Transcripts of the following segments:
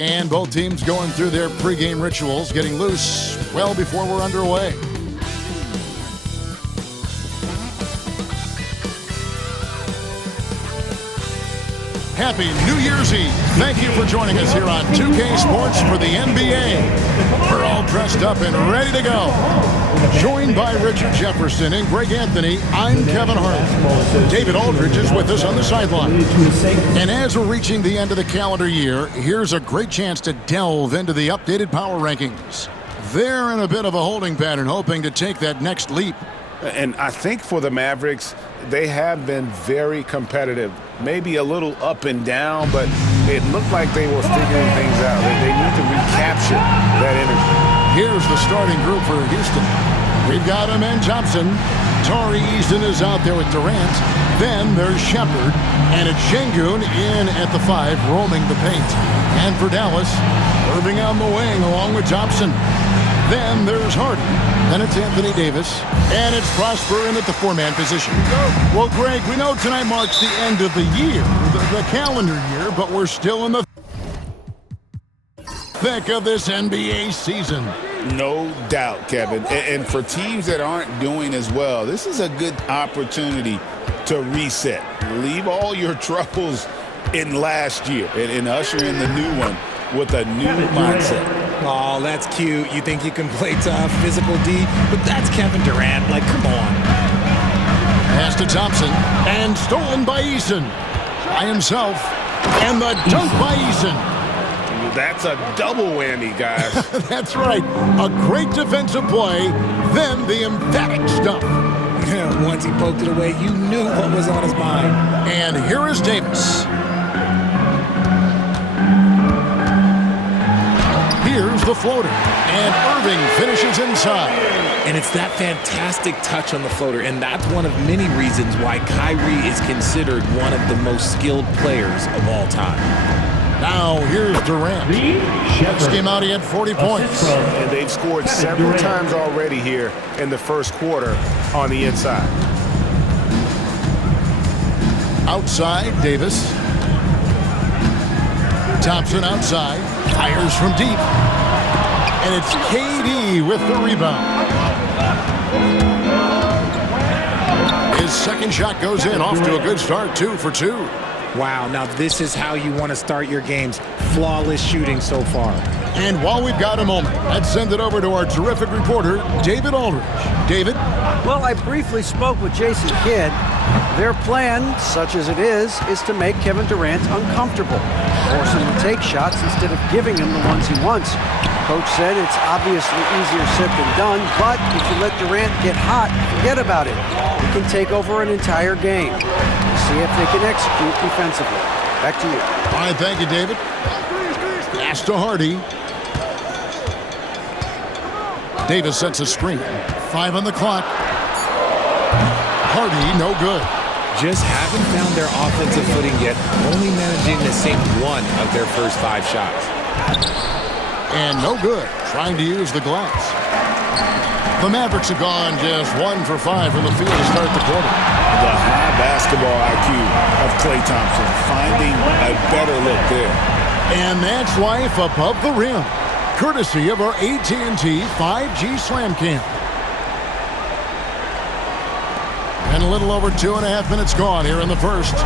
And both teams going through their pregame rituals, getting loose well before we're underway. Happy New Year's Eve. Thank you for joining us here on 2K Sports for the NBA. We're all dressed up and ready to go. Joined by Richard Jefferson and Greg Anthony, I'm Kevin Hart. David Aldridge is with us on the sideline. And as we're reaching the end of the calendar year, here's a great chance to delve into the updated power rankings. They're in a bit of a holding pattern, hoping to take that next leap. And I think for the Mavericks, they have been very competitive. Maybe a little up and down, but it looked like they were figuring things out. They need to recapture that energy. Here's the starting group for Houston. We've got Amen Thompson. Tari Eason is out there with Durant. Then there's Shepard. And it's Şengün in at the 5, roaming the paint. And for Dallas, Irving on the wing along with Thompson. Then there's Harden. Then it's Anthony Davis. And it's Prosper in at the 4-man position. Well, Greg, we know tonight marks the end of the year, the calendar year, but we're still in the thick of this NBA season. No doubt, Kevin. And for teams that aren't doing as well, this is a good opportunity to reset. Leave all your troubles in last year and usher in the new one with a new mindset. Oh, that's cute. You think you can play tough, physical D, but that's Kevin Durant. Like, come on. Pass to Thompson, and stolen by Eason. By himself, and the dunk by Eason. That's a double whammy, guys. That's right. A great defensive play, then the emphatic stuff. Once he poked it away, you knew what was on his mind. And here is Davis. Here's the floater, and Irving finishes inside. And it's that fantastic touch on the floater, and that's one of many reasons why Kyrie is considered one of the most skilled players of all time. Now here's Durant. Next game out, he had 40 points. And they've scored several times already here in the first quarter on the inside. Outside, Davis. Thompson outside, fires from deep. And it's KD with the rebound. His second shot goes in, off to a good start, 2 for 2. Wow, now this is how you want to start your games. Flawless shooting so far. And while we've got a moment, let's send it over to our terrific reporter, David Aldridge. David? Well, I briefly spoke with Jason Kidd. Their plan, such as it is to make Kevin Durant uncomfortable. Force him to take shots instead of giving him the ones he wants. Coach said it's obviously easier said than done, but if you let Durant get hot, forget about it. He can take over an entire game. See if they can execute defensively. Back to you. All right, thank you, David. Pass to Hardy. Davis sets a screen. 5 on the clock. Hardy, no good. Just haven't found their offensive footing yet, only managing to sink one of their first 5 shots. And no good, trying to use the glass. The Mavericks have gone just 1 for 5 from the field to start the quarter. The high basketball IQ of Klay Thompson, finding a better look there. And that's life above the rim, courtesy of our AT&T 5G Slam Cam. And a little over 2.5 minutes gone here in the first.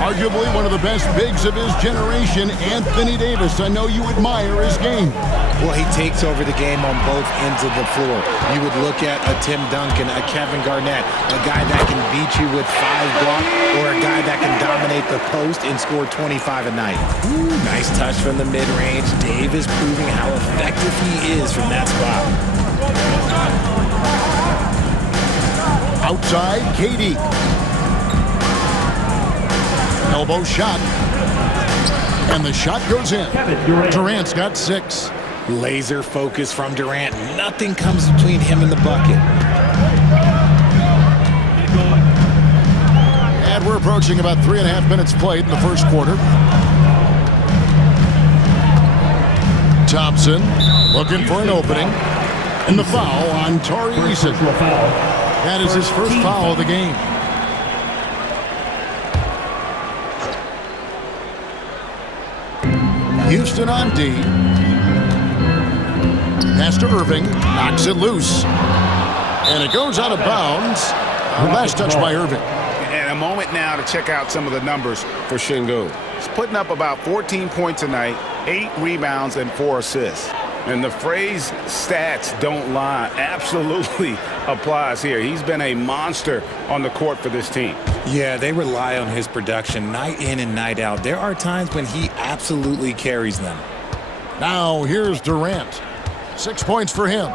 Arguably one of the best bigs of his generation, Anthony Davis. I know you admire his game. Well, he takes over the game on both ends of the floor. You would look at a Tim Duncan, a Kevin Garnett, a guy that can beat you with 5 blocks, or a guy that can dominate the post and score 25 a night. Ooh, nice touch from the mid-range. Davis proving how effective he is from that spot. Outside, KD. Elbow shot. And the shot goes in. Durant's got 6. Laser focus from Durant. Nothing comes between him and the bucket. And we're approaching about 3.5 minutes played in the first quarter. Thompson looking for an opening. And the foul on Tari Eason. That is his first foul of the game. Houston on D. Pass to Irving. Knocks it loose. And it goes out of bounds. Last touch by Irving. And a moment now to check out some of the numbers for Sengun. He's putting up about 14 points tonight, 8 rebounds, and 4 assists. And the phrase stats don't lie absolutely applies here. He's been a monster on the court for this team. Yeah, they rely on his production night in and night out. There are times when he absolutely carries them. Now here's Durant. 6 points for him.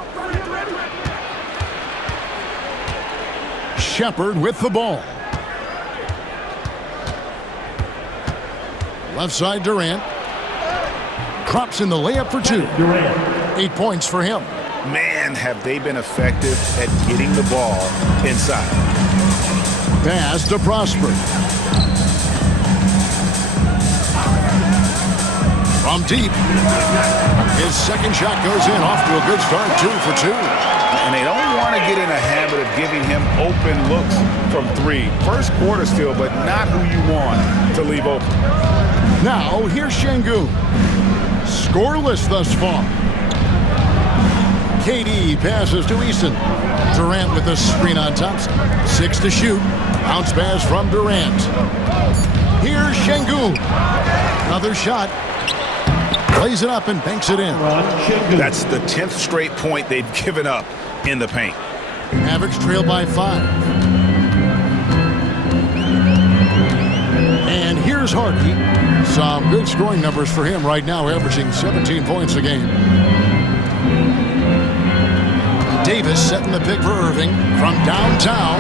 Shepherd with the ball. Left side Durant. Drops in the layup for 2. 8 points for him. Man, have they been effective at getting the ball inside. Pass to Prosper. From deep. His second shot goes in. Off to a good start. 2 for 2. And they don't want to get in a habit of giving him open looks from 3. First quarter still, but not who you want to leave open. Now, here's Sengun. Scoreless thus far. KD passes to Eason. Durant with the screen on Thompson. 6 to shoot. Bounce pass from Durant. Here's Sengun. Another shot. Plays it up and banks it in. That's the 10th straight point they've given up in the paint. Mavericks trail by 5. And here's Hardy. Some good scoring numbers for him right now, averaging 17 points a game. Davis setting the pick for Irving from downtown.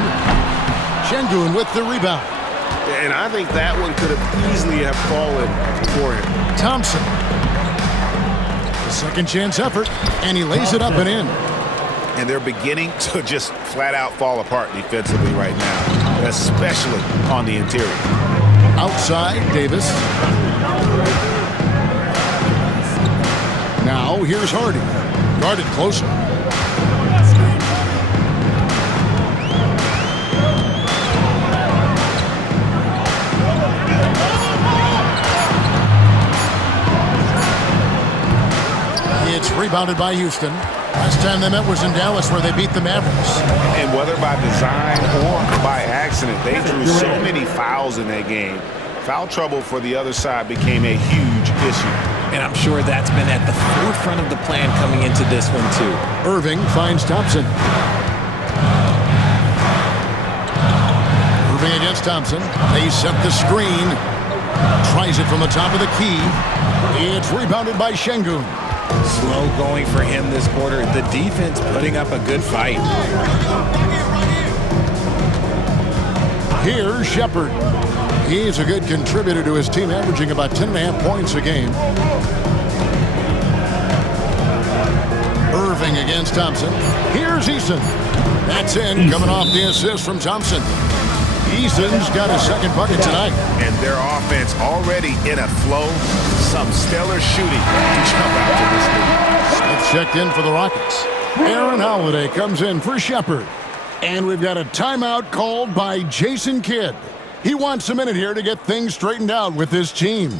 Sengun with the rebound. And I think that one could have easily have fallen for him. Thompson. The second chance effort, and he lays it up and in. And they're beginning to just flat out fall apart defensively right now, especially on the interior. Outside, Davis. Now, here's Hardy. Guarded closer. It's rebounded by Houston. Last time they met was in Dallas, where they beat the Mavericks. And whether by design or by accident, they drew so many fouls in that game. Foul trouble for the other side became a huge issue. And I'm sure that's been at the forefront of the plan coming into this one, too. Irving finds Thompson. Irving against Thompson. They set the screen. Tries it from the top of the key. It's rebounded by Sengun. Slow going for him this quarter. The defense putting up a good fight. Here's Shepherd. He's a good contributor to his team, averaging about 10.5 points a game. Irving against Thompson. Here's Eason. That's in, coming off the assist from Thompson. Eason's got his second bucket tonight. And their offense already in a flow. Some stellar shooting to jump out to this league. Smith checked in for the Rockets. Aaron Holiday comes in for Shepherd. And we've got a timeout called by Jason Kidd. He wants a minute here to get things straightened out with his team.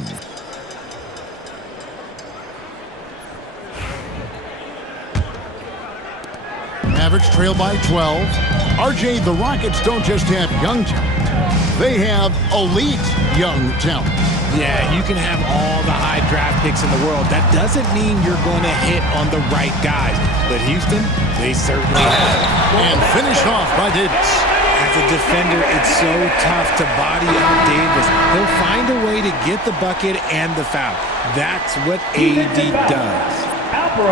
Mavericks trail by 12. RJ, the Rockets don't just have young talent. They have elite young talent. Yeah, you can have all the high draft picks in the world. That doesn't mean you're going to hit on the right guys. But Houston, they certainly have. And finished off by Davis. As a defender, it's so tough to body up Davis. He'll find a way to get the bucket and the foul. That's what AD does.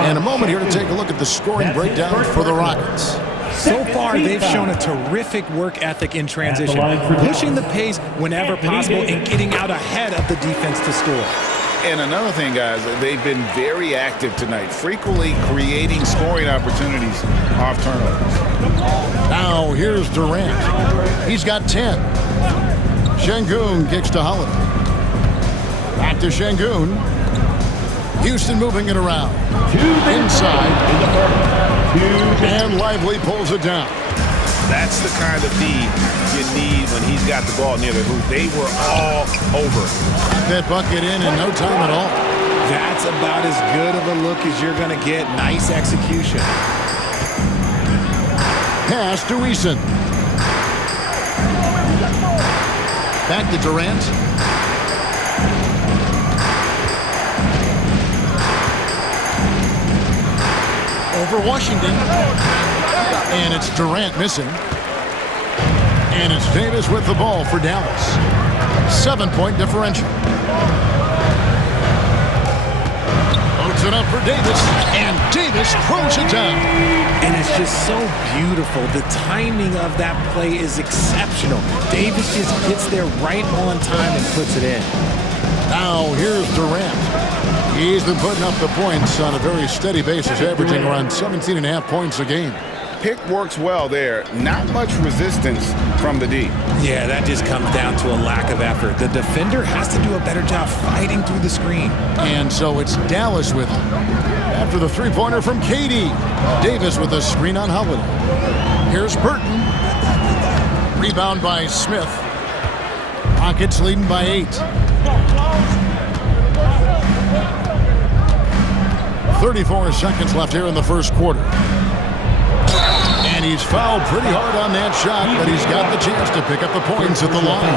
And a moment here to take a look at the scoring breakdown for the Rockets. So far, they've shown a terrific work ethic in transition, pushing the pace whenever possible and getting out ahead of the defense to score. And another thing, guys, they've been very active tonight, frequently creating scoring opportunities off turnovers. Now here's Durant. He's got 10. Sengun kicks to Holiday. Back to Sengun. Houston moving it around. Inside. And Lively pulls it down. That's the kind of D you need when he's got the ball near the hoop. They were all over. That bucket in no time at all. That's about as good of a look as you're going to get. Nice execution. Pass to Eason. Back to Durant. Over Washington. And it's Durant missing. And it's Davis with the ball for Dallas. 7-point differential. Loads it up for Davis. And Davis throws it down. And it's just so beautiful. The timing of that play is exceptional. Davis just gets there right on time and puts it in. Now here's Durant. He's been putting up the points on a very steady basis, averaging around 17.5 points a game. Pick works well there. Not much resistance from the D. Yeah, that just comes down to a lack of effort. The defender has to do a better job fighting through the screen. And so it's Dallas with him. After the three-pointer from KD. Davis with a screen on Holiday. Here's Burton. Rebound by Smith. Rockets leading by 8. 34 seconds left here in the first quarter. And he's fouled pretty hard on that shot, but he's got the chance to pick up the points at the line.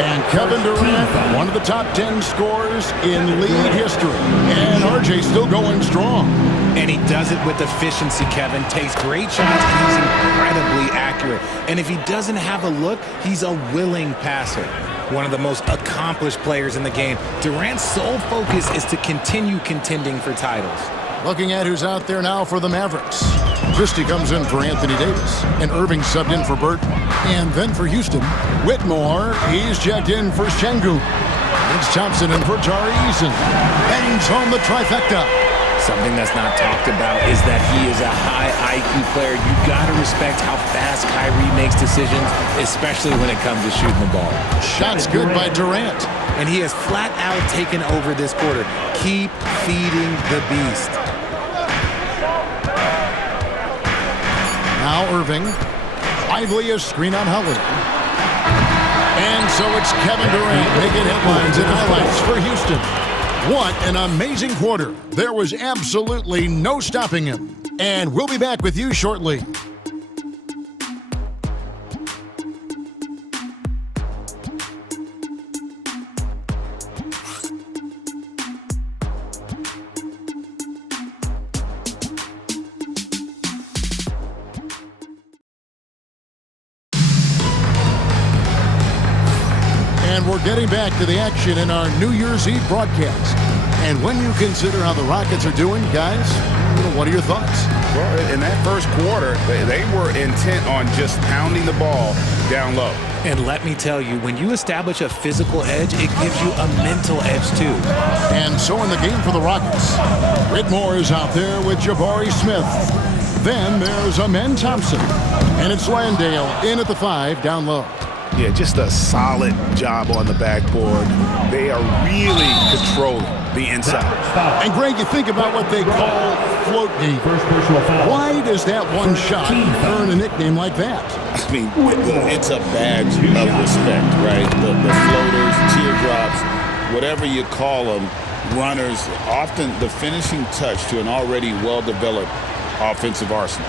And Kevin Durant, one of the top 10 scorers in league history. And RJ still going strong. And he does it with efficiency, Kevin. Takes great shots and he's incredibly accurate. And if he doesn't have a look, he's a willing passer. One of the most accomplished players in the game. Durant's sole focus is to continue contending for titles. Looking at who's out there now for the Mavericks. Christie comes in for Anthony Davis. And Irving subbed in for Burton. And then for Houston, Whitmore, he's checked in for Sengun. It's Thompson in for Tari Eason. Bangs home the trifecta. Something that's not talked about is that he is a high IQ player. You got to respect how fast Kyrie makes decisions, especially when it comes to shooting the ball. Shots good by Durant. And he has flat out taken over this quarter. Keep feeding the beast. Now Irving. Lively a screen on Holiday. And so it's Kevin Durant making headlines and highlights for Houston. What an amazing quarter. There was absolutely no stopping him. And we'll be back with you shortly. And we're getting back to the action in our New Year's Eve broadcast. And when you consider how the Rockets are doing, guys, what are your thoughts? Well, in that first quarter, they were intent on just pounding the ball down low. And let me tell you, when you establish a physical edge, it gives you a mental edge too. And so in the game for the Rockets, Whitmore is out there with Jabari Smith. Then there's Amen Thompson. And it's Landale in at the 5 down low. Yeah, just a solid job on the backboard. They are really controlling the inside. And Greg, you think about what they call float game. Why does that one shot earn a nickname like that? I mean, it's a badge of respect, right? The floaters, teardrops, whatever you call them, runners, often the finishing touch to an already well-developed offensive arsenal.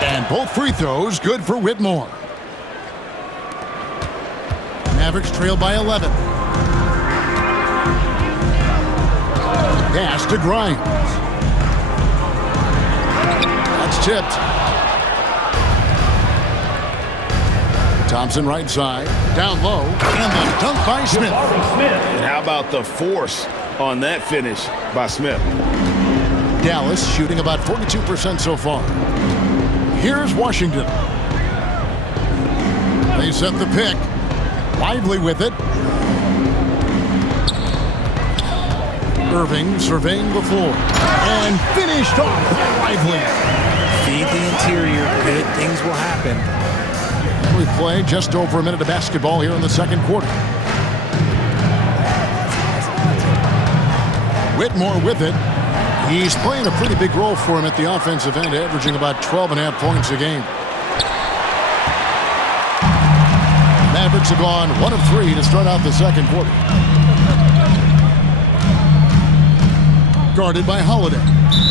And both free throws good for Whitmore. Mavericks trail by 11. Pass to Grimes. That's tipped. Thompson right side, down low, and the dunk by Smith. And how about the force on that finish by Smith? Dallas shooting about 42% so far. Here's Washington. They set the pick. Lively with it. Irving surveying the floor. And finished off by Lively. Feed the interior. Good things will happen. We play just over a minute of basketball here in the second quarter. Whitmore with it. He's playing a pretty big role for him at the offensive end, averaging about 12.5 points a game. Mavericks have gone 1 of 3 to start out the second quarter. guarded by Holiday.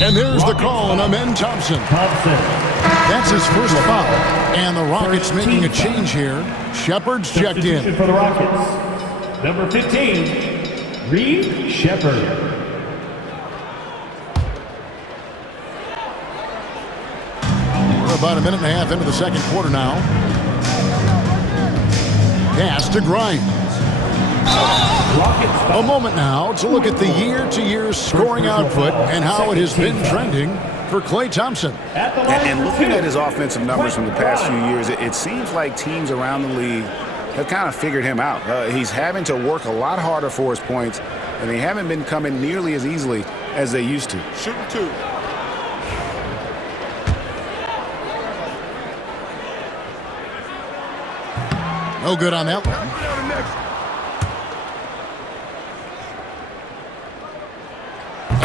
And there's the call on Amen Thompson. That's his first foul. And the Rockets making a change here. Shepard's checked in. For the Rockets, number 15, Reed Sheppard. We're about a minute and a half into the second quarter now. Pass to Grimes. A moment now to look at the year-to-year scoring output and how it has been trending for Klay Thompson. And looking at his offensive numbers from the past few years, it seems like teams around the league have kind of figured him out. He's having to work a lot harder for his points, and they haven't been coming nearly as easily as they used to. Shooting 2. No good on that one.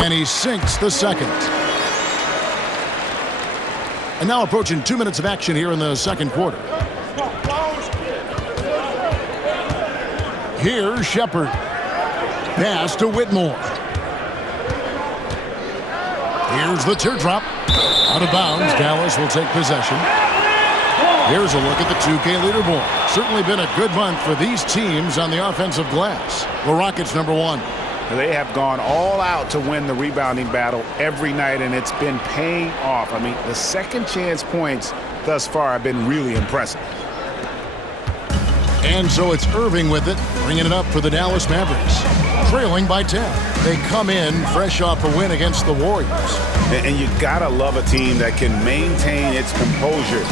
And he sinks the second. And now approaching 2 minutes of action here in the second quarter. Here's Sheppard. Pass to Whitmore. Here's the teardrop. Out of bounds. Dallas will take possession. Here's a look at the 2K leaderboard. Certainly been a good month for these teams on the offensive glass. The Rockets #1. They have gone all out to win the rebounding battle every night, and it's been paying off. I mean, the second chance points thus far have been really impressive. And so it's Irving with it, bringing it up for the Dallas Mavericks. Trailing by 10. They come in fresh off a win against the Warriors. And you gotta love a team that can maintain its composure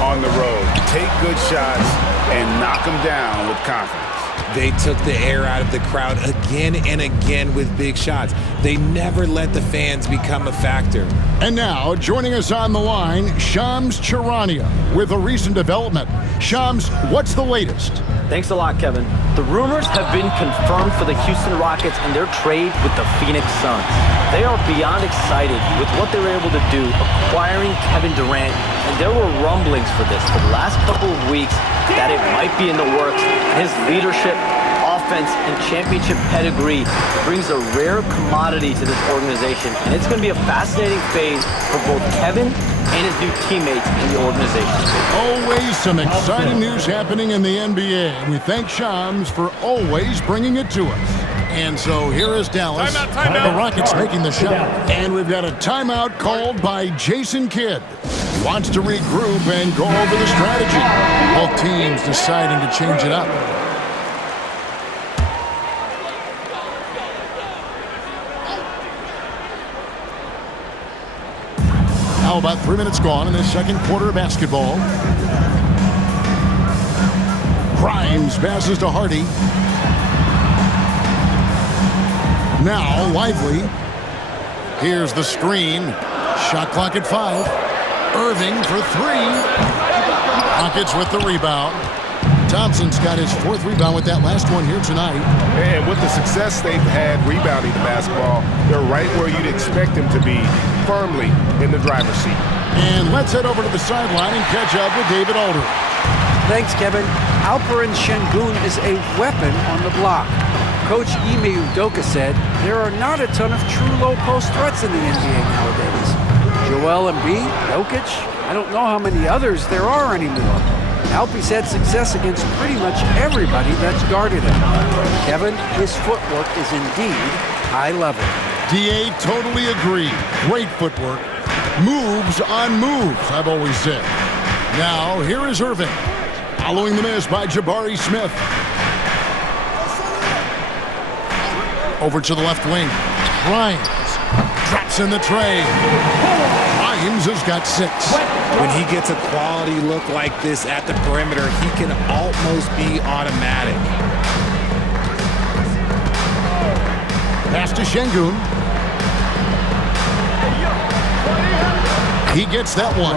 on the road, take good shots, and knock them down with confidence. They took the air out of the crowd again and again with big shots. They never let the fans become a factor. And now, joining us on the line, Shams Charania with a recent development. Shams, what's the latest? Thanks a lot, Kevin. The rumors have been confirmed for the Houston Rockets and their trade with the Phoenix Suns. They are beyond excited with what they were able to do, acquiring Kevin Durant, and there were rumblings for this for the last couple of weeks that it might be in the works. His leadership, offense, and championship pedigree brings a rare commodity to this organization, and it's going to be a fascinating phase for both Kevin and his new teammates in the organization. Always some exciting news happening in the NBA. We thank Shams for always bringing it to us. And so here is Dallas. Timeout. The Rockets making the shot. And we've got a timeout called by Jason Kidd. Wants to regroup and go over the strategy. Both teams deciding to change it up. Now about 3 minutes gone in the second quarter of basketball. Grimes passes to Hardy. Now Lively. Here's the screen. Shot clock at 5. Irving for 3. Rockets with the rebound. Thompson's got his 4th rebound with that last one here tonight. And with the success they've had rebounding the basketball, they're right where you'd expect them to be, firmly in the driver's seat. And let's head over to the sideline and catch up with David Aldridge. Thanks, Kevin. Alperen Şengün is a weapon on the block. Coach Ime Udoka said there are not a ton of true low-post threats in the NBA nowadays. Joel Embiid, Jokic, I don't know how many others there are anymore. Alpe's had success against pretty much everybody that's guarded him. Kevin, his footwork is indeed high level. DA totally agree. Great footwork. Moves on moves, I've always said. Now, here is Irving. Following the miss by Jabari Smith. Over to the left wing. Grimes drops in the tray. Grimes has got 6. When he gets a quality look like this at the perimeter, he can almost be automatic. Pass to Şengün. He gets that one.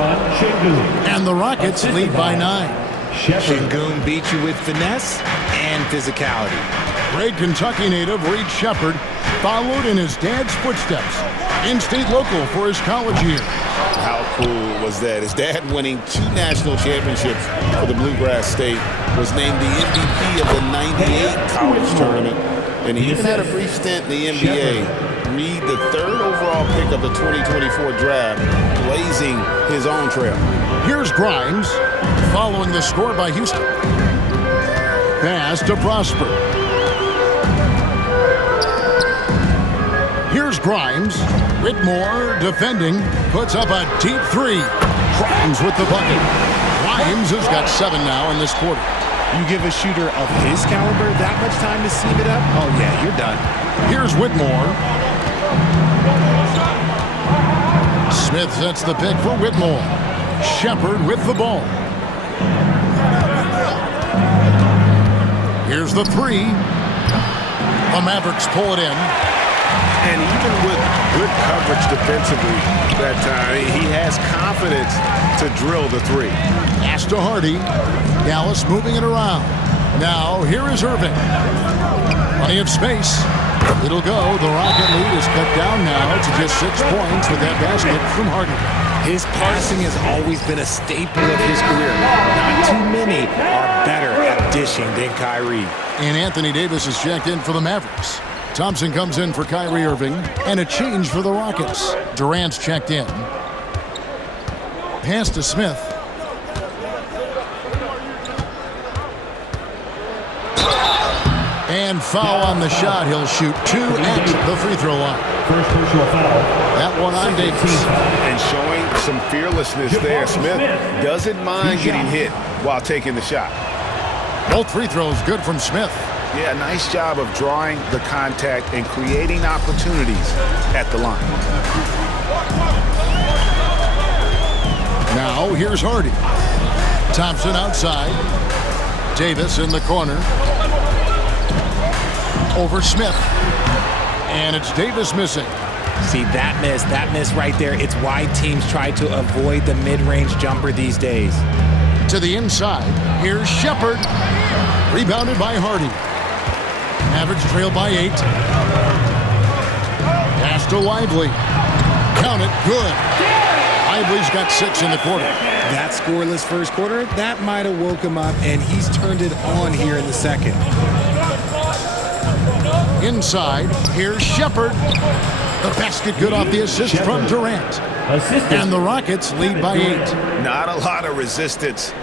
And the Rockets lead by 9. Şengün beat you with finesse and physicality. Great Kentucky native Reed Sheppard followed in his dad's footsteps. In-state local for his college years. How cool was that? His dad winning 2 national championships for the Bluegrass State, was named the MVP of the '98 college tournament, and he even had a brief stint in the NBA. Reed, the 3rd overall pick of the 2024 draft, blazing his own trail. Here's Grimes, following the score by Houston. Pass to Prosper. Here's Grimes. Whitmore defending, puts up a deep 3. Grimes with the bucket. Grimes has got 7 now in this quarter. You give a shooter of his caliber that much time to seam it up? Oh, yeah, you're done. Here's Whitmore. Smith sets the pick for Whitmore. Shepard with the ball. Here's the 3. The Mavericks pull it in. And even with good coverage defensively that time, he has confidence to drill the 3. Pass to Hardy. Dallas moving it around. Now, here is Irving. Plenty of space. It'll go. The Rocket lead is cut down now to just 6 points with that basket from Hardy. His passing has always been a staple of his career. Not too many are better at dishing than Kyrie. And Anthony Davis is checked in for the Mavericks. Thompson comes in for Kyrie Irving, and a change for the Rockets. Durant's checked in. Pass to Smith. And foul on the shot. He'll shoot 2 at the free throw line. First personal foul. That one on Davis. And showing some fearlessness there. Smith doesn't mind getting hit while taking the shot. Both free throws good from Smith. Yeah, nice job of drawing the contact and creating opportunities at the line. Now, here's Hardy. Thompson outside. Davis in the corner. Over Smith. And it's Davis missing. See, that miss right there, it's why teams try to avoid the mid-range jumper these days. To the inside. Here's Shepard. Rebounded by Hardy. Mavericks trail by 8. Pass to Lively. Count it. Good. Lively's got 6 in the quarter. That scoreless first quarter, that might have woke him up, and he's turned it on here in the second. Inside. Here's Shepard. The basket good off the assist from Durant. And the Rockets lead by 8. Not a lot of resistance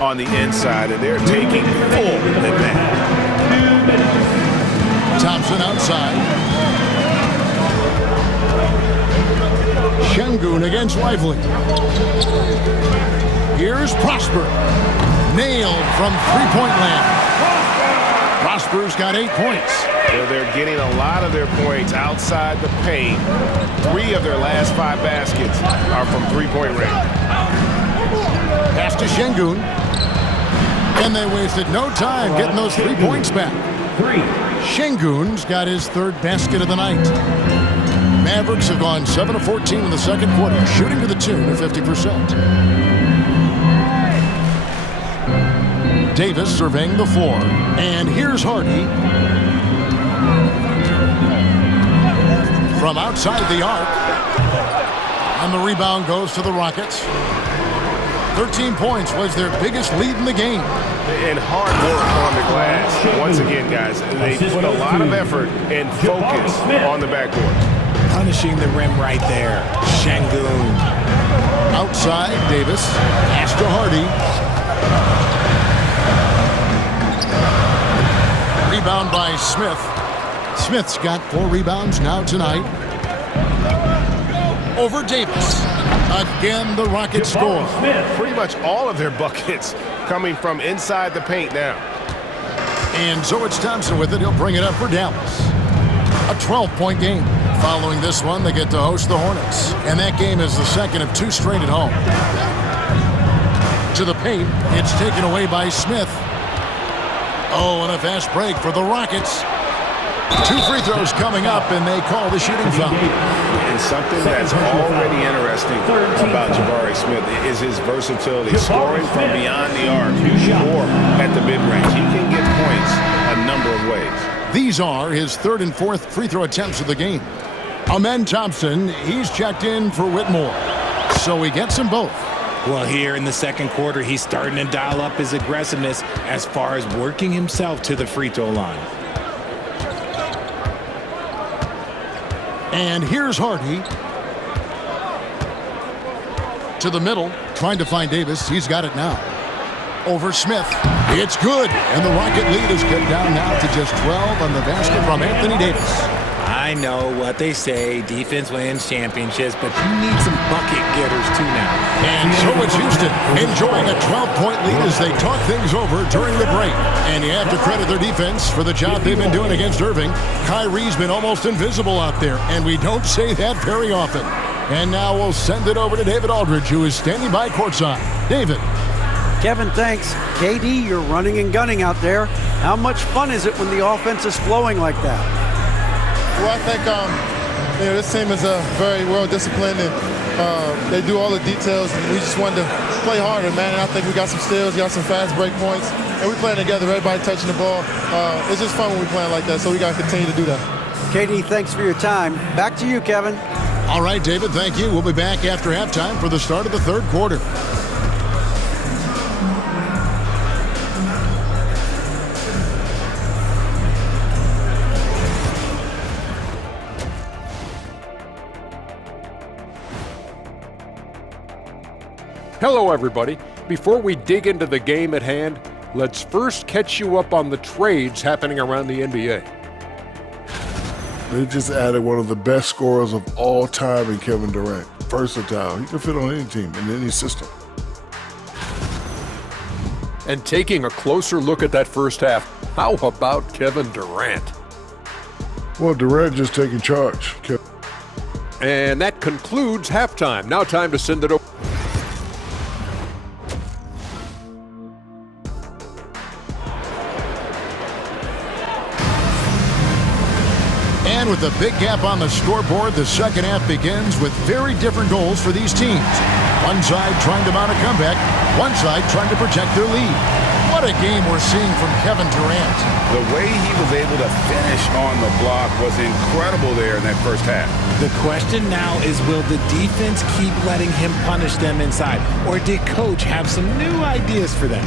on the inside, and they're taking full advantage. Thompson outside. Şengün against Lively. Here's Prosper. Nailed from three-point land. Prosper's got 8 points. Well, they're getting a lot of their points outside the paint. 3 of their last 5 baskets are from three-point range. Pass to Şengün. And they wasted no time getting those 3 points back. Şengün's got his 3rd basket of the night. Mavericks have gone 7 of 14 in the second quarter, shooting to the tune of 50%. Davis surveying the floor. And here's Hardy. From outside the arc. And the rebound goes to the Rockets. 13 points was their biggest lead in the game. And hard work on the glass. Once again, guys, they put a lot of effort and focus on the backboard. Punishing the rim right there. Şengün. Outside, Davis. Pass to Hardy. Rebound by Smith. Smith's got 4 rebounds now tonight. Over Davis. Again, the Rockets score. Pretty much all of their buckets coming from inside the paint now. And so it's Thompson with it. He'll bring it up for Dallas. A 12-point game. Following this one, they get to host the Hornets. And that game is the second of 2 straight at home. To the paint. It's taken away by Smith. Oh, and a fast break for the Rockets. 2 free throws coming up, and they call the shooting foul. And something that's already interesting about Jabari Smith is his versatility, scoring from beyond the arc or at the mid-range. He can get points a number of ways. These are his 3rd and 4th free throw attempts of the game. Amen Thompson, he's checked in for Whitmore, so he gets them both. Well, here in the second quarter, he's starting to dial up his aggressiveness as far as working himself to the free throw line. And here's Hardy. To the middle, trying to find Davis. He's got it now. Over Smith. It's good. And the Rocket lead is cut down now to just 12 on the basket from Anthony Davis. I know what they say, defense wins championships, but you need some bucket getters too now. And so it's Houston enjoying a 12-point lead as they talk things over during the break. And you have to credit their defense for the job they've been doing against Irving. Kyrie's been almost invisible out there, and we don't say that very often. And now we'll send it over to David Aldridge, who is standing by courtside. David. Kevin, thanks. KD, you're running and gunning out there. How much fun is it when the offense is flowing like that? Well, I think this team is very well disciplined, and they do all the details. And we just wanted to play harder, man. And I think we got some steals, got some fast break points, and we're playing together. Everybody touching the ball. It's just fun when we're playing like that. So we got to continue to do that. KD, thanks for your time. Back to you, Kevin. All right, David, thank you. We'll be back after halftime for the start of the third quarter. Hello, everybody. Before we dig into the game at hand, let's first catch you up on the trades happening around the NBA. They just added one of the best scorers of all time in Kevin Durant. Versatile. He can fit on any team, in any system. And taking a closer look at that first half, how about Kevin Durant? Well, Durant just taking charge. And that concludes halftime. Now time to send it over. And with a big gap on the scoreboard, the second half begins with very different goals for these teams. One side trying to mount a comeback, one side trying to protect their lead. What a game we're seeing from Kevin Durant. The way he was able to finish on the block was incredible there in that first half. The question now is, will the defense keep letting him punish them inside? Or did Coach have some new ideas for them?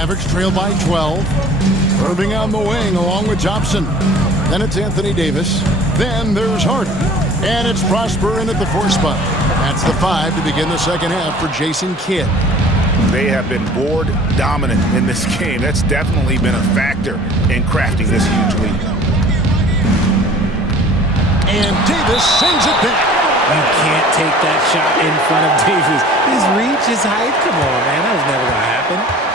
Mavericks trail by 12. Irving on the wing along with Johnson. Then it's Anthony Davis. Then there's Harden. And it's Prosper in at the 4 spot. That's the 5 to begin the second half for Jason Kidd. They have been board dominant in this game. That's definitely been a factor in crafting this huge lead. And Davis sends it back. You can't take that shot in front of Davis. His reach, his height, come on, man. That was never going to happen.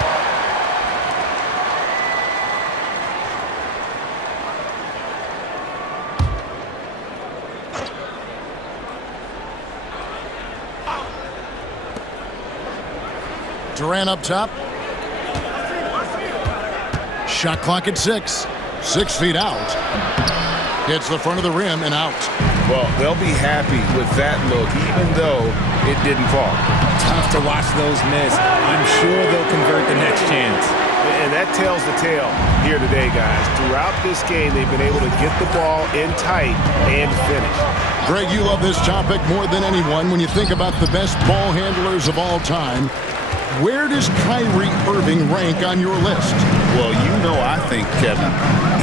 Durant up top. Shot clock at 6. 6 feet out. Hits the front of the rim and out. Well, they'll be happy with that look, even though it didn't fall. Tough to watch those miss. I'm sure they'll convert the next chance. And that tells the tale here today, guys. Throughout this game, they've been able to get the ball in tight and finish. Greg, you love this topic more than anyone. When you think about the best ball handlers of all time, where does Kyrie Irving rank on your list? Well, you know, I think, Kevin,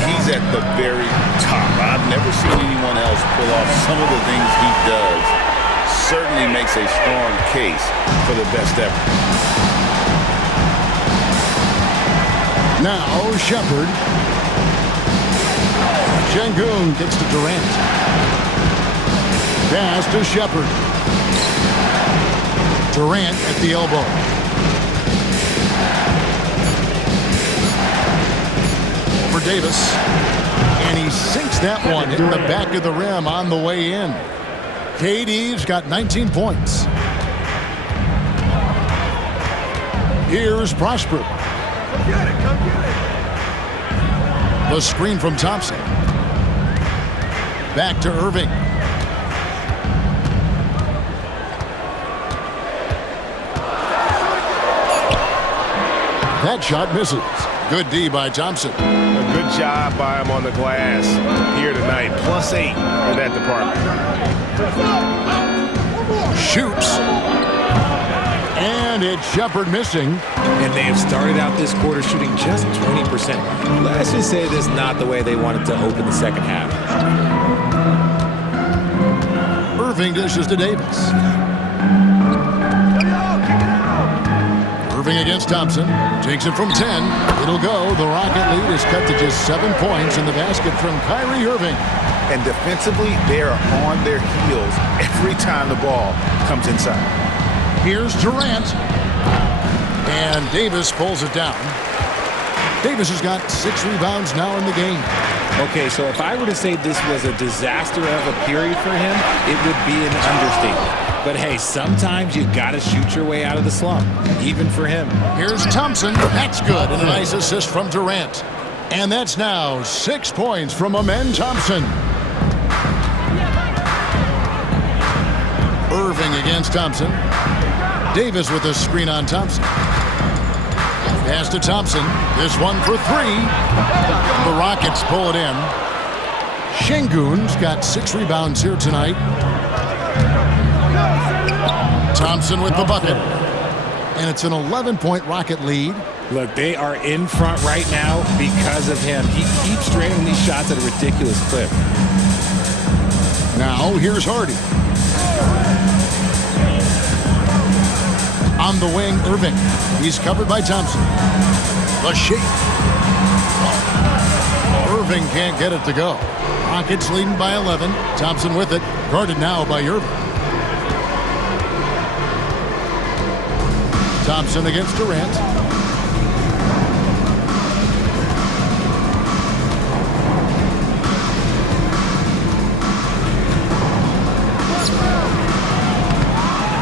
he's at the very top. I've never seen anyone else pull off some of the things he does. Certainly makes a strong case for the best ever. Now, Shepard. Sengun gets to Durant. Pass to Shepard. Durant at the elbow. For Davis. And he sinks that one in the back of the rim on the way in. KD's got 19 points. Here's Prosper. Come get it, come get it. The screen from Thompson. Back to Irving. That shot misses. Good D by Thompson. A good job by him on the glass here tonight. +8 in that department. shoots. And it's Shepard missing. And they have started out this quarter shooting just 20%. Let's just say this is not the way they wanted to open the second half. Irving dishes to Davis. Irving against Thompson. Takes it from 10. It'll go. The Rocket lead is cut to just 7 points in the basket from Kyrie Irving. And defensively, they are on their heels every time the ball comes inside. Here's Durant. And Davis pulls it down. Davis has got 6 rebounds now in the game. Okay, so if I were to say this was a disaster of a period for him, it would be an understatement. But hey, sometimes you gotta shoot your way out of the slump, even for him. Here's Thompson. That's good. And a nice assist from Durant. And that's now 6 points from Amen Thompson. Irving against Thompson. Davis with a screen on Thompson. Pass to Thompson. This one for 3. The Rockets pull it in. Şengün's got 6 rebounds here tonight. Thompson with the bucket. And it's an 11-point Rocket lead. Look, they are in front right now because of him. He keeps draining these shots at a ridiculous clip. Now, here's Hardy. On the wing, Irving. He's covered by Thompson. The shake. Irving can't get it to go. Rockets leading by 11. Thompson with it. Guarded now by Irving. Thompson against Durant.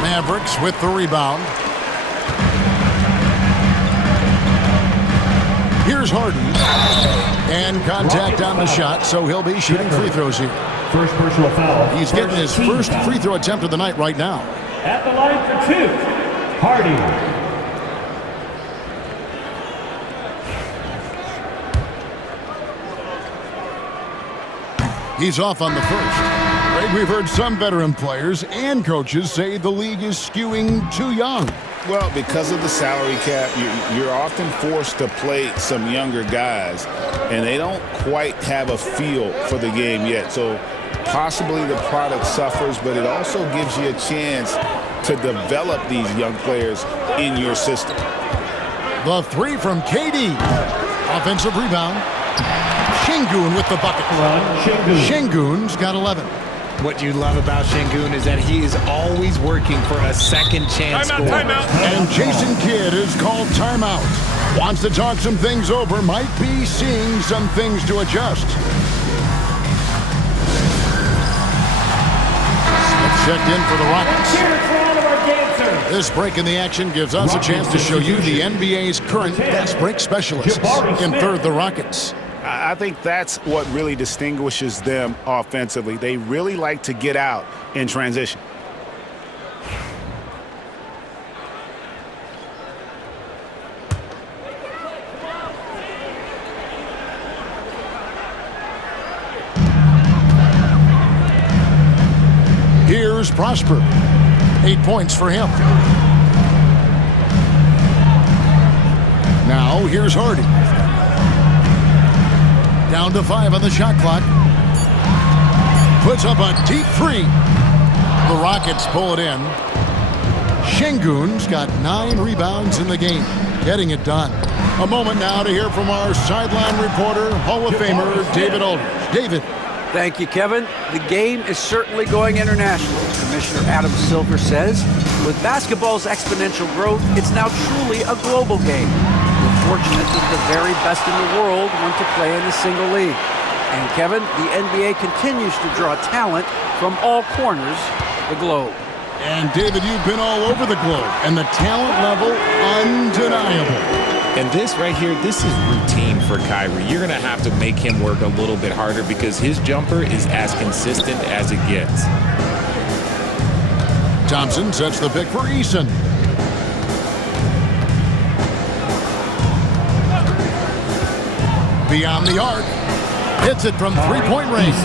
Mavericks with the rebound. Here's Harden. And contact on the shot, so he'll be shooting free throws here. First personal foul. He's getting his first free throw attempt of the night right now. At the line for 2, Hardy. He's off on the first. Greg, we've heard some veteran players and coaches say the league is skewing too young. Well, because of the salary cap, you're often forced to play some younger guys, and they don't quite have a feel for the game yet. So possibly the product suffers, but it also gives you a chance to develop these young players in your system. The 3 from KD. Offensive rebound. Şengün with the bucket. Şengün's got 11. What you love about Şengün is that he is always working for a second chance score. Timeout. And Jason Kidd is called timeout. Wants to talk some things over. Might be seeing some things to adjust. Smith checked in for the Rockets. This break in the action gives us a chance to show you the NBA's current fast break specialists. In third, the Rockets. I think that's what really distinguishes them offensively. They really like to get out in transition. Here's Prosper. 8 points for him. Now, here's Hardy. Down to 5 on the shot clock. Puts up a deep 3. The Rockets pull it in. Şengün's got 9 rebounds in the game, getting it done. A moment now to hear from our sideline reporter, Hall of Famer David Aldridge. David. Thank you, Kevin. The game is certainly going international. Commissioner Adam Silver says, with basketball's exponential growth, it's now truly a global game. We're fortunate that the very best in the world want to play in a single league. And Kevin, the NBA continues to draw talent from all corners of the globe. And David, you've been all over the globe, and the talent level undeniable. And this right here, this is routine for Kyrie. You're going to have to make him work a little bit harder because his jumper is as consistent as it gets. Thompson sets the pick for Eason. Beyond the arc. Hits it from 3-point range.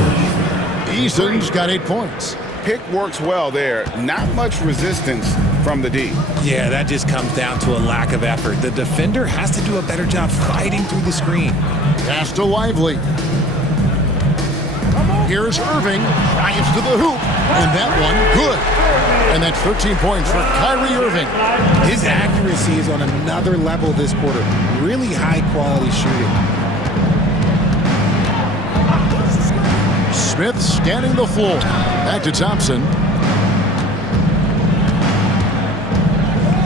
Eason's got 8 points. pick works well there. Not much resistance from the D. Yeah, that just comes down to a lack of effort. The defender has to do a better job fighting through the screen. Pass to Lively. Here's Irving, drives to the hoop, and that one good. And that's 13 points for Kyrie Irving. His accuracy is on another level this quarter. Really high-quality shooting. Smith scanning the floor. Back to Thompson.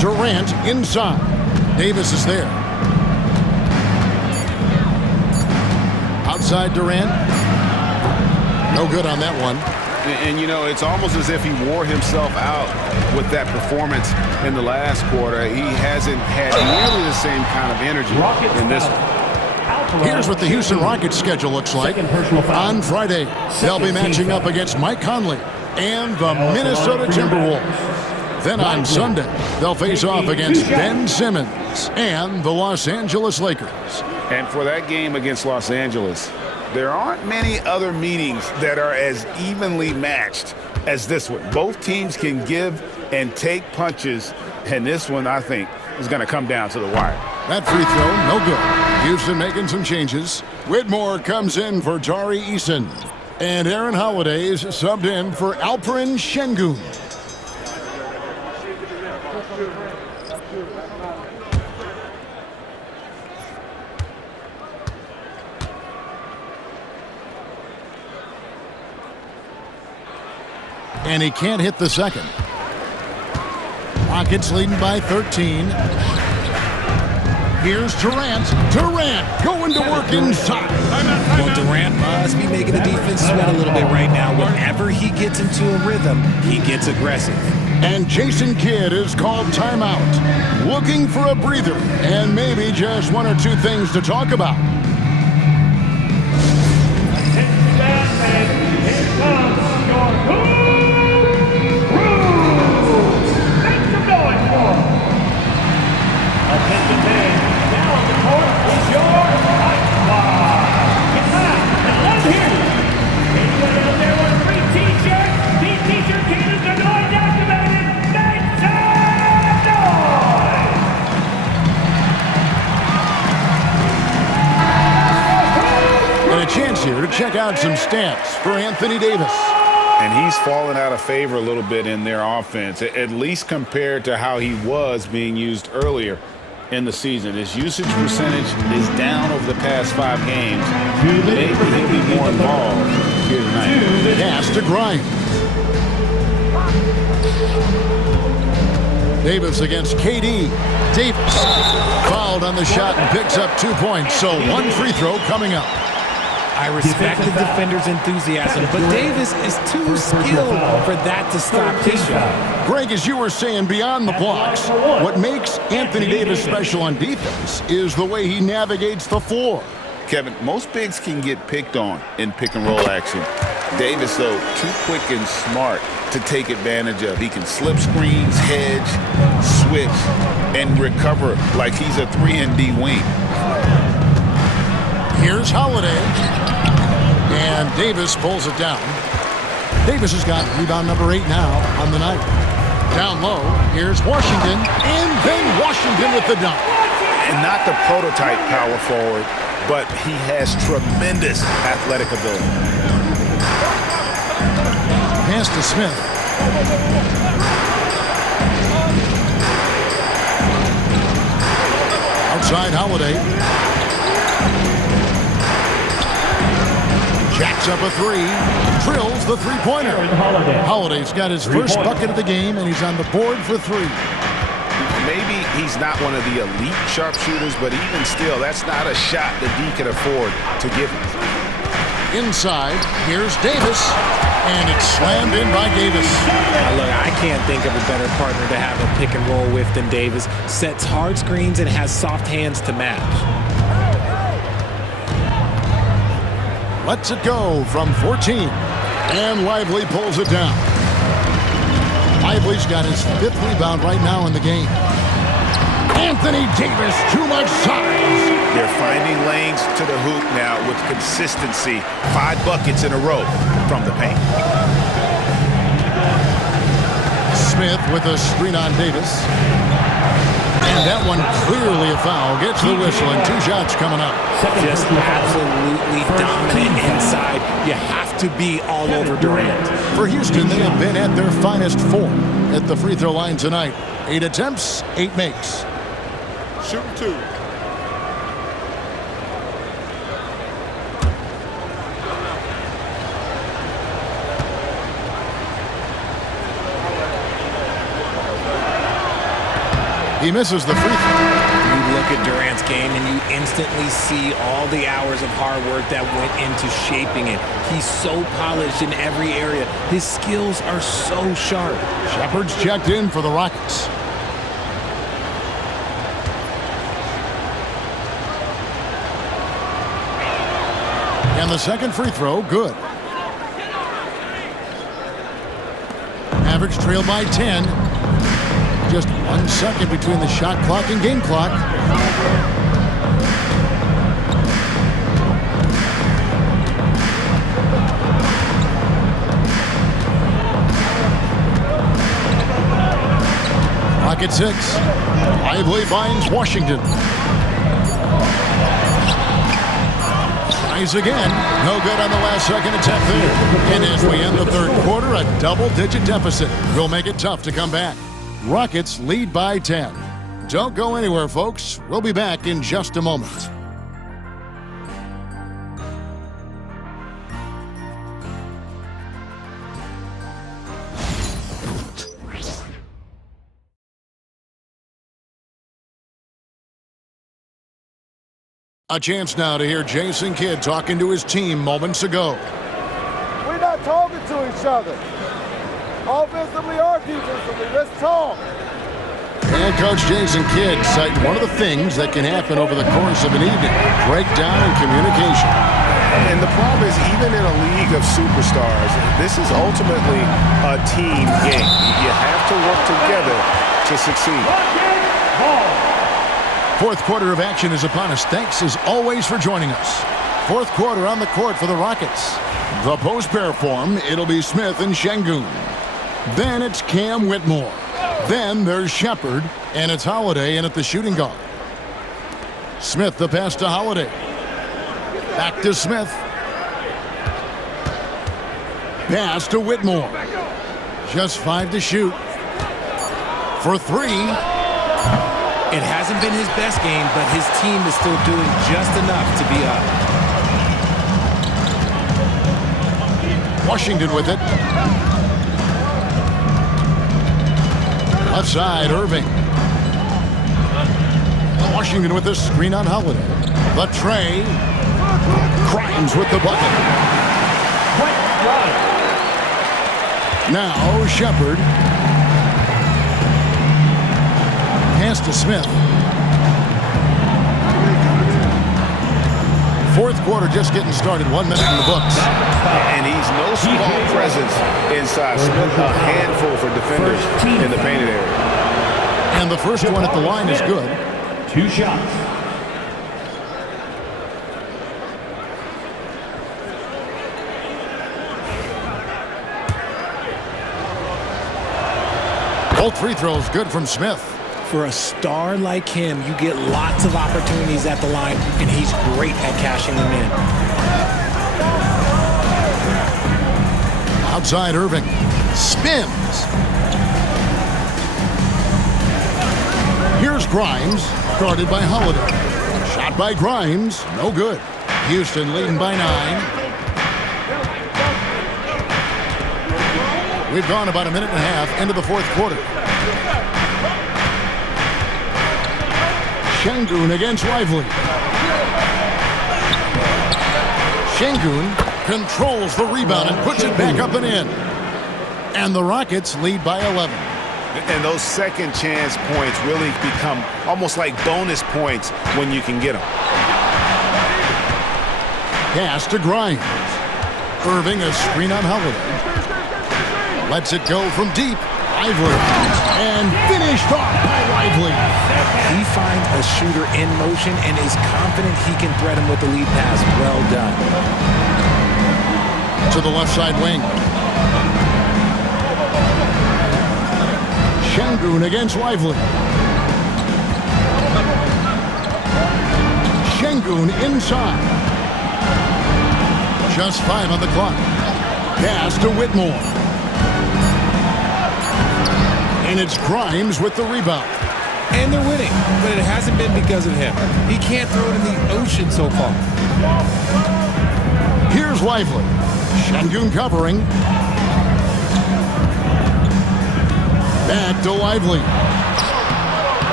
Durant inside. Davis is there. Outside Durant. No good on that one. And, you know, it's almost as if he wore himself out with that performance in the last quarter. He hasn't had nearly the same kind of energy in this one. Here's what the Houston Rockets schedule looks like. On Friday, they'll be matching up against Mike Conley and the Minnesota Timberwolves. Then on Sunday, they'll face off against Ben Simmons and the Los Angeles Lakers. And for that game against Los Angeles, there aren't many other meetings that are as evenly matched as this one. Both teams can give and take punches, and this one, I think, is going to come down to the wire. That free throw, no good. Houston making some changes. Whitmore comes in for Tari Eason. And Aaron Holiday is subbed in for Alperen Şengün. And he can't hit the second. Rockets leading by 13. Here's Durant. Durant going to work inside. Well, Durant must be making the defense sweat a little bit right now. Whenever he gets into a rhythm, he gets aggressive. And Jason Kidd is called timeout. Looking for a breather and maybe just one or two things to talk about. Chance here to check out some stats for Anthony Davis. And he's fallen out of favor a little bit in their offense, at least compared to how he was being used earlier in the season. His usage percentage is down over the past 5 games. Maybe he'll be more involved here tonight. Pass to Grimes. Davis against KD. Davis fouled on the shot and picks up 2 points, so one free throw coming up. I respect the defender's enthusiasm, but Davis is too skilled for that to stop his shot. Greg, as you were saying, beyond the blocks, what makes Anthony Davis special on defense is the way he navigates the floor. Kevin, most bigs can get picked on in pick-and-roll action. Davis, though, too quick and smart to take advantage of. He can slip screens, hedge, switch, and recover like he's a 3-and-D wing. Here's Holiday. And Davis pulls it down. Davis has got rebound number 8 now on the night. Down low, here's Washington, and then Washington with the dunk. And not the prototype power forward, but he has tremendous athletic ability. Pass to Smith. Outside Holiday. Jacks up a 3, drills the three-pointer. Holiday's got his first bucket of the game, and he's on the board for 3. Maybe he's not one of the elite sharpshooters, but even still, that's not a shot that D can afford to give him. Inside, here's Davis, and it's slammed in by Davis. Look, I can't think of a better partner to have a pick-and-roll with than Davis. Sets hard screens and has soft hands to match. Lets it go from 14, and Lively pulls it down. Lively's got his 5th rebound right now in the game. Anthony Davis, too much size. They're finding lanes to the hoop now with consistency. 5 buckets in a row from the paint. Smith with a screen on Davis. And that one clearly a foul. Gets the whistle and 2 shots coming up. Just absolutely dominant inside. You have to be all over Durant. For Houston, they have been at their finest 4 at the free throw line tonight. 8 attempts, 8 makes. Shooting 2. He misses the free throw. You look at Durant's game and you instantly see all the hours of hard work that went into shaping it. He's so polished in every area. His skills are so sharp. Shepard's checked in for the Rockets. And the second free throw, good. Mavericks trail by 10. Just 1 second between the shot clock and game clock. Rocket 6. Lively finds Washington. Tries again. No good on the last second attempt there. And as we end the third quarter, a double-digit deficit will make it tough to come back. Rockets lead by 10. Don't go anywhere, folks. We'll be back in just a moment. A chance now to hear Jason Kidd talking to his team moments ago. We're not talking to each other. Offensively or defensively, let's talk. And Coach Jason Kidd citing one of the things that can happen over the course of an evening, breakdown in communication. And the problem is, even in a league of superstars, this is ultimately a team game. You have to work together to succeed. Fourth quarter of action is upon us. Thanks as always for joining us. Fourth quarter on the court for the Rockets. The post pair form, it'll be Smith and Şengün. Then it's Cam Whitmore. Then there's Shepard, and it's Holiday in at the shooting guard. Smith the pass to Holiday. Back to Smith. Pass to Whitmore. Just 5 to shoot. For 3. It hasn't been his best game, but his team is still doing just enough to be up. Washington with it. Left side, Irving. Washington with the screen on Holiday. The tray. Grimes with the bucket. Now Shepard. Pass to Smith. Fourth quarter just getting started. 1 minute in the books. And he's no small presence inside. Smith a handful for defenders in the painted area. And the first one at the line is good. 2 shots. Both free throws good from Smith. For a star like him, you get lots of opportunities at the line, and he's great at cashing them in. Outside Irving. Spins. Here's Grimes, guarded by Holiday. Shot by Grimes, no good. Houston leading by 9. We've gone about a minute and a half into the fourth quarter. Şengün against Lively. Şengün controls the rebound and puts it back up and in. And the Rockets lead by 11. And those second chance points really become almost like bonus points when you can get them. Pass to Grimes. Irving a screen on Holiday. Lets it go from deep. Lively. And finished off by Lively. He finds a shooter in motion and is confident he can thread him with the lead pass. Well done. To the left side wing. Şengün against Lively. Şengün inside. Just 5 on the clock. Pass to Whitmore. And it's Grimes with the rebound. And they're winning, but it hasn't been because of him. He can't throw it in the ocean so far. Here's Lively. Şengün covering. Back to Lively.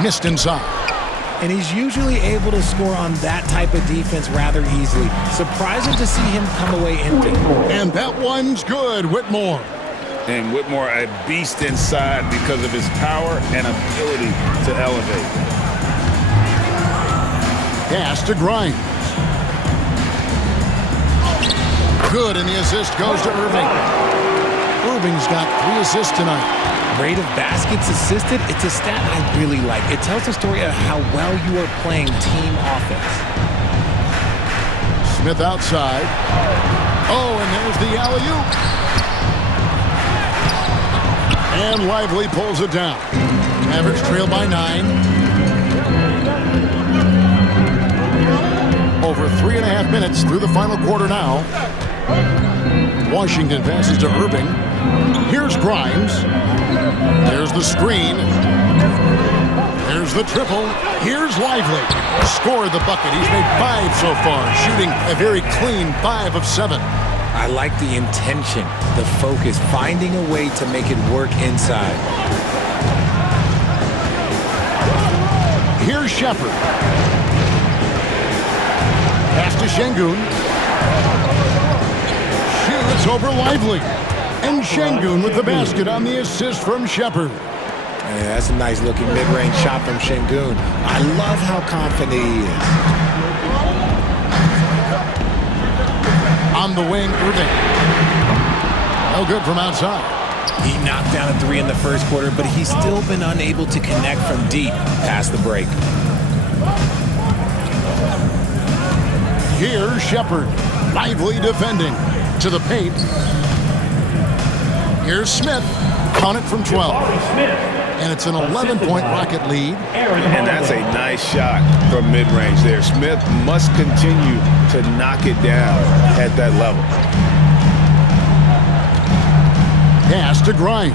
Missed inside. And he's usually able to score on that type of defense rather easily. Surprising to see him come away empty. And that one's good, Whitmore. And Whitmore, a beast inside because of his power and ability to elevate. Pass to Grimes. Good, and the assist goes to Irving. Irving's got 3 assists tonight. Rate of baskets assisted, it's a stat I really like. It tells the story of how well you are playing team offense. Smith outside. Oh, and there's the alley-oop. And Lively pulls it down. Mavericks trail by 9. Over 3.5 minutes through the final quarter now. Washington passes to Irving. Here's Grimes. There's the screen. There's the triple. Here's Lively. Scored the bucket. He's made 5 so far, shooting a very clean 5 of 7. I like the intention, the focus, finding a way to make it work inside. Here's Shepherd. Pass to Şengün. Shoots over Lively. And Şengün with the basket on the assist from Shepherd. Yeah, that's a nice looking mid-range shot from Şengün. I love how confident he is. On the wing, Irving. No good from outside. He knocked down a 3 in the first quarter, but he's still been unable to connect from deep past the break. Here's Shepherd. Lively defending. To the paint. Here's Smith. Count it from 12. And it's an 11-point Rocket lead. And that's a nice shot from mid-range there. Smith must continue to knock it down at that level. Pass to Grimes.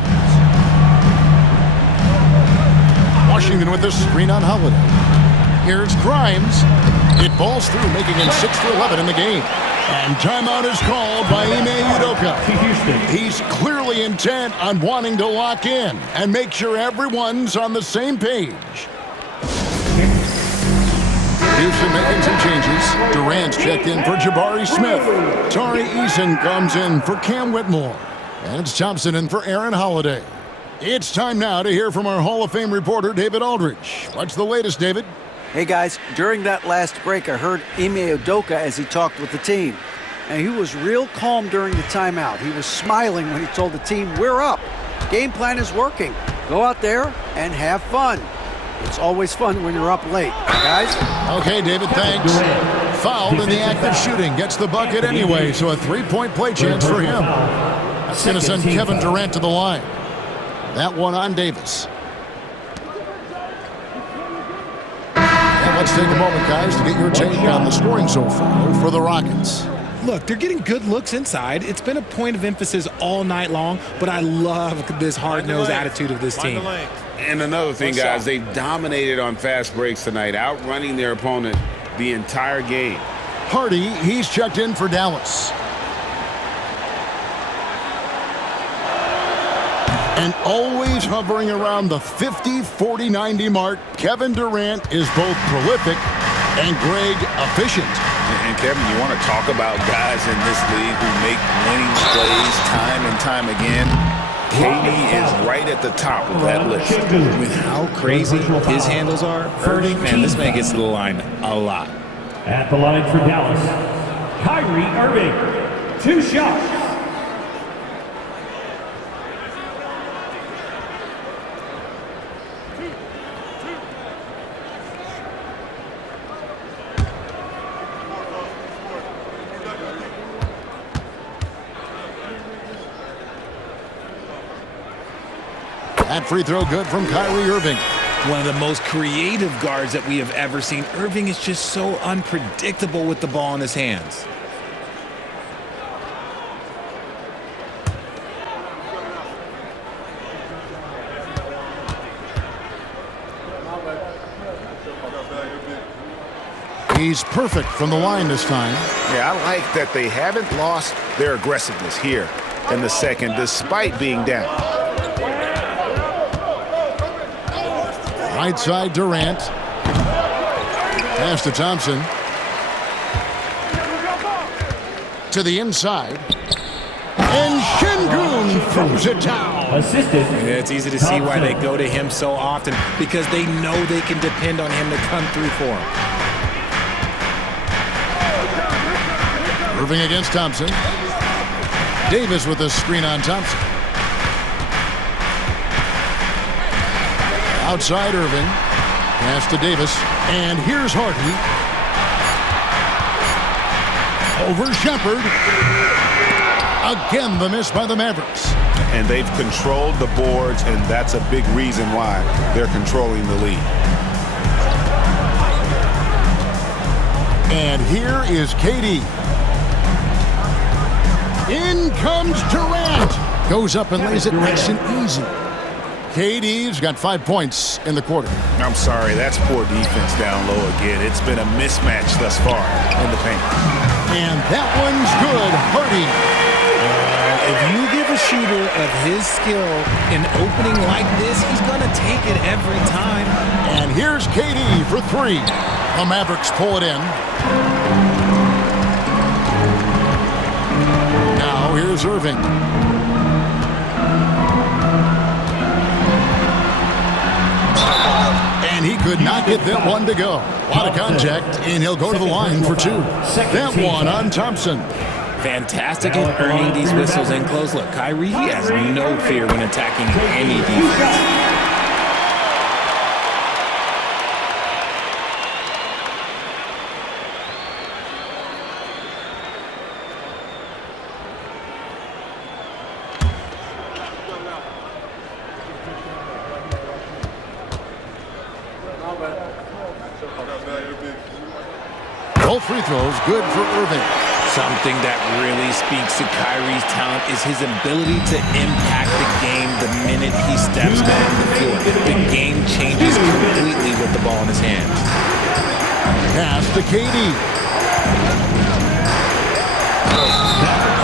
Washington with the screen on Holiday. Here's Grimes. It falls through, making him 6 for 11 in the game. And timeout is called by Ime Udoka. He's clearly intent on wanting to lock in and make sure everyone's on the same page. Houston making some changes. Durant's checked in for Jabari Smith. Tari Eason comes in for Cam Whitmore. And it's Thompson in for Aaron Holiday. It's time now to hear from our Hall of Fame reporter, David Aldridge. What's the latest, David? Hey guys, during that last break, I heard Ime Udoka as he talked with the team. And he was real calm during the timeout. He was smiling when he told the team, we're up. Game plan is working. Go out there and have fun. It's always fun when you're up late, guys. Okay, David, thanks. Fouled in the act of shooting. Gets the bucket anyway, so a 3-point play chance for him. It's going to send Kevin Durant to the line. That one on Davis. Let's take a moment, guys, to get your take on the scoring so far for the Rockets. Look, they're getting good looks inside. It's been a point of emphasis all night long, but I love this hard-nosed attitude of this team. And another thing, guys, they've dominated on fast breaks tonight, outrunning their opponent the entire game. Hardy, he's checked in for Dallas. And always hovering around the 50, 40, 90 mark, Kevin Durant is both prolific and Greg efficient. And Kevin, you want to talk about guys in this league who make winning plays time and time again? KD is right at the top of that list. With how crazy his handles are, man, this man gets to the line a lot. At the line for Dallas, Kyrie Irving, 2 shots. That free throw good from Kyrie Irving. One of the most creative guards that we have ever seen. Irving is just so unpredictable with the ball in his hands. He's perfect from the line this time. Yeah, I like that they haven't lost their aggressiveness here in the second, despite being down. Right side, Durant. Pass to Thompson. To the inside. And Şengün throws it down. Assisted. And it's easy to see why they go to him so often, because they know they can depend on him to come through for them. Irving against Thompson. Davis with a screen on Thompson. Outside Irving. Pass to Davis. And here's Harden. Over Shepherd. Again, the miss by the Mavericks. And they've controlled the boards, and that's a big reason why they're controlling the lead. And here is KD. In comes Durant. Goes up and lays it nice and easy. KD's got 5 points in the quarter. I'm sorry, that's poor defense down low again. It's been a mismatch thus far in the paint. And that one's good. Hardy. If you give a shooter of his skill an opening like this, he's going to take it every time. And here's KD for three. The Mavericks pull it in. Now here's Irving. And he could not get that one to go. A lot of contact, and he'll go to the line for two. That one on Thompson. Fantastic at earning these whistles and close. Look, Kyrie, he has no fear when attacking any defense. Both free throws good for Irving. Something that really speaks to Kyrie's talent is his ability to impact the game the minute he steps on the floor. The game changes completely with the ball in his hands. Pass to KD.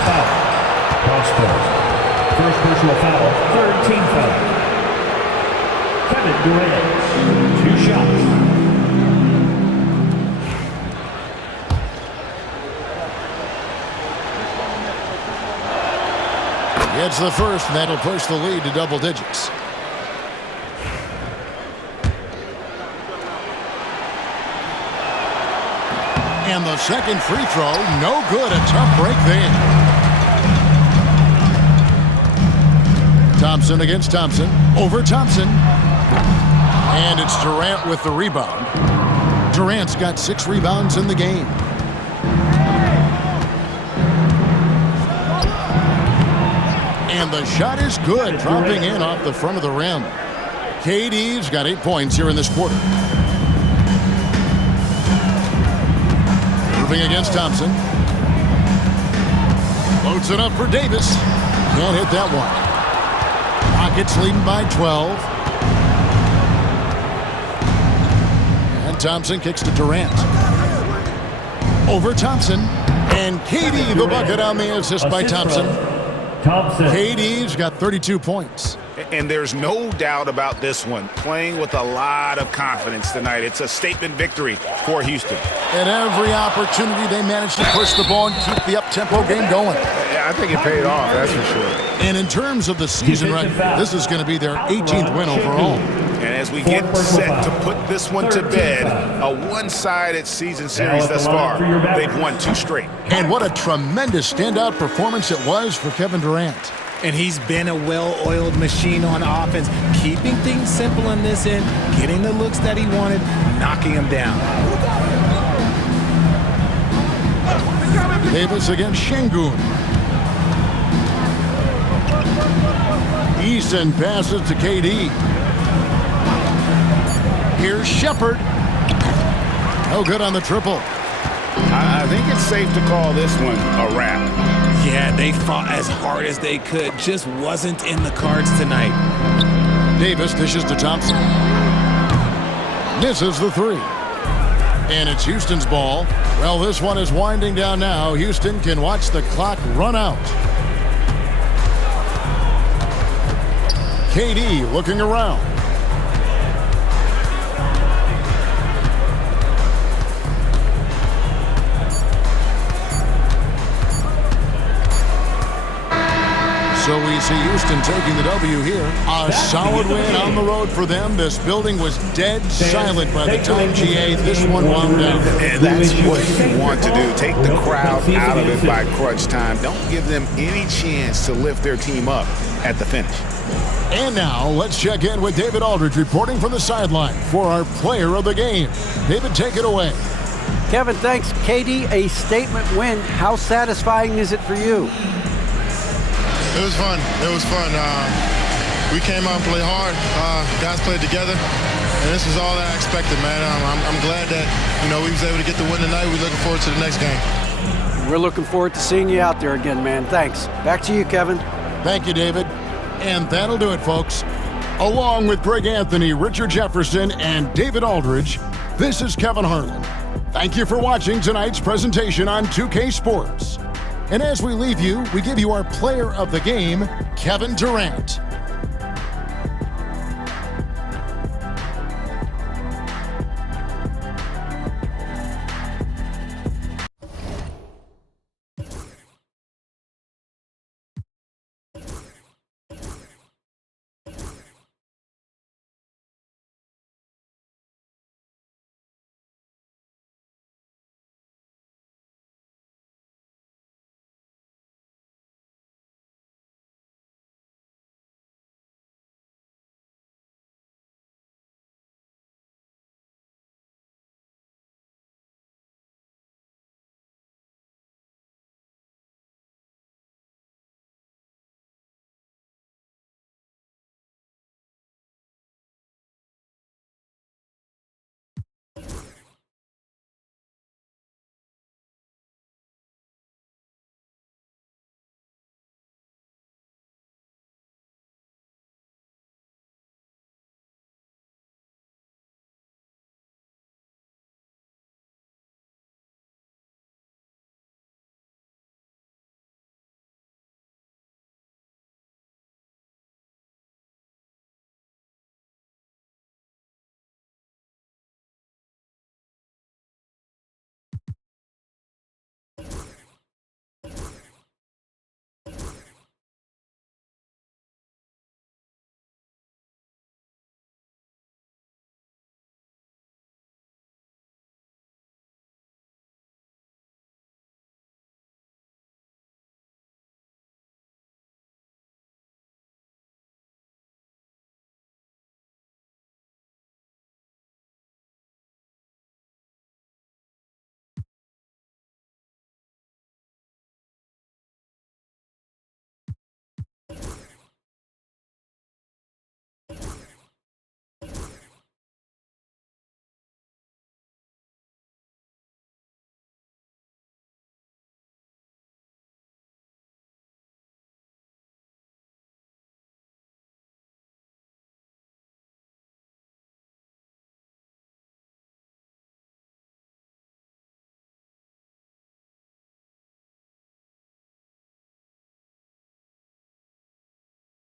Foul. Cross-court. First personal foul, third team foul. Kevin Durant, 2 shots. Gets the first, and that'll push the lead to double digits. And the second free throw, no good. A tough break there. Thompson against Thompson. Over Thompson. And it's Durant with the rebound. Durant's got 6 rebounds in the game. And the shot is good, dropping in off the front of the rim. KD's got 8 points here in this quarter. Moving against Thompson. Loads it up for Davis. Can't hit that one. Rockets leading by 12. And Thompson kicks to Durant. Over Thompson. And KD the bucket on the assist by Thompson. KD's got 32 points. And there's no doubt about this one. Playing with a lot of confidence tonight. It's a statement victory for Houston. At every opportunity, they managed to push the ball and keep the up-tempo game going. Yeah, I think it paid off, that's for sure. And in terms of the season record, this is going to be their 18th win overall. And as we get set to put this one to bed, a one-sided season series thus far, they've won 2 straight. And what a tremendous standout performance it was for Kevin Durant. And he's been a well-oiled machine on offense, keeping things simple in this end, getting the looks that he wanted, knocking them down. Davis against Şengün. Easton passes to KD. Here's Shepard. No good on the triple. I think it's safe to call this one a wrap. Yeah, they fought as hard as they could. Just wasn't in the cards tonight. Davis dishes to Thompson. Misses the three. And it's Houston's ball. Well, this one is winding down now. Houston can watch the clock run out. KD looking around. So we see Houston taking the W here. A solid win on the road for them. This building was dead silent by the time GA this one wound down. And that's what you want to do. Take the crowd out of it by crunch time. Don't give them any chance to lift their team up at the finish. And now let's check in with David Aldridge reporting from the sideline for our player of the game. David, take it away. Kevin, thanks. KD, a statement win. How satisfying is it for you? It was fun. It was fun. We came out and played hard. Guys played together, and this was all I expected, man. I'm glad that we was able to get the win tonight. We're looking forward to the next game. We're looking forward to seeing you out there again, man. Thanks. Back to you, Kevin. Thank you, David. And that'll do it, folks. Along with Greg Anthony, Richard Jefferson, and David Aldridge, this is Kevin Harlan. Thank you for watching tonight's presentation on 2K Sports. And as we leave you, we give you our player of the game, Kevin Durant.